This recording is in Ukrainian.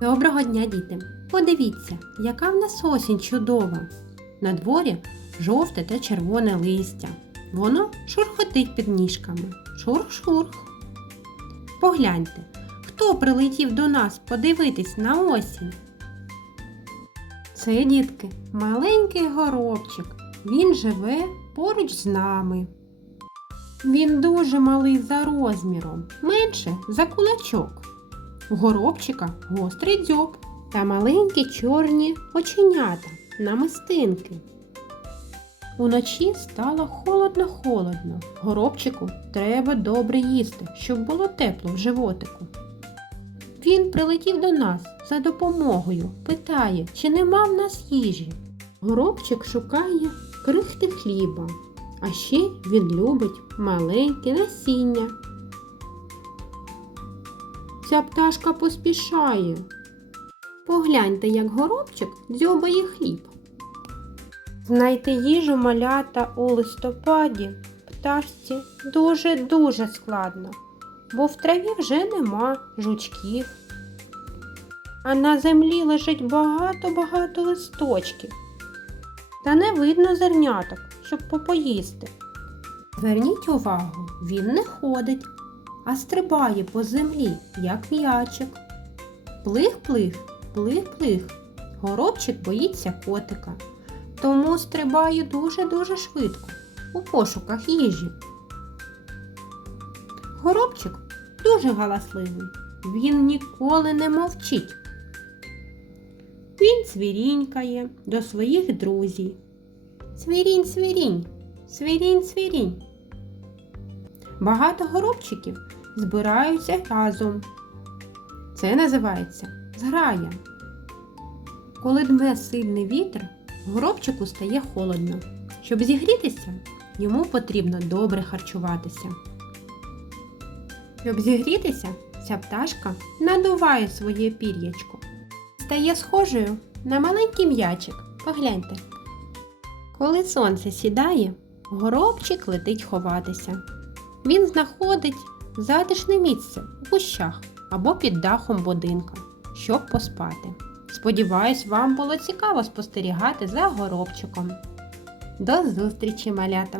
Доброго дня, діти! Подивіться, яка в нас осінь чудова. На дворі жовте та червоне листя. Воно шурхотить під ніжками. Шурх-шурх. Погляньте, хто прилетів до нас подивитись на осінь. Це, дітки, маленький горобчик. Він живе поруч з нами. Він дуже малий за розміром, менше за кулачок. У горобчика гострий дзьоб та маленькі чорні оченята намистинки. Уночі стало холодно-холодно. Горобчику треба добре їсти, щоб було тепло в животику. Він прилетів до нас за допомогою, питає, чи нема в нас їжі. Горобчик шукає крихти хліба, а ще він любить маленьке насіння. Ця пташка поспішає. Погляньте, як горобчик дзьобає хліб. Знайти їжу малята у листопаді пташці дуже-дуже складно, бо в траві вже нема жучків. А на землі лежить багато-багато листочків. Та не видно зерняток, щоб попоїсти. Зверніть увагу, він не ходить, а стрибає по землі, як м'ячик. Плих-плих, плих-плих. Горобчик боїться котика, тому стрибає дуже-дуже швидко у пошуках їжі. Горобчик дуже галасливий, він ніколи не мовчить. Він цвірінькає до своїх друзів. Цвірінь, цвірінь, цвірінь, цвірінь. Багато горобчиків збираються разом. Це називається зграя. Коли дме сильний вітер, горобчику стає холодно. Щоб зігрітися, йому потрібно добре харчуватися. Щоб зігрітися, ця пташка надуває своє пір'ячко. Стає схожою на маленький м'ячик. Погляньте. Коли сонце сідає, горобчик летить ховатися. Він знаходить затишне місце у кущах або під дахом будинка, щоб поспати. Сподіваюсь, вам було цікаво спостерігати за горобчиком. До зустрічі, малята!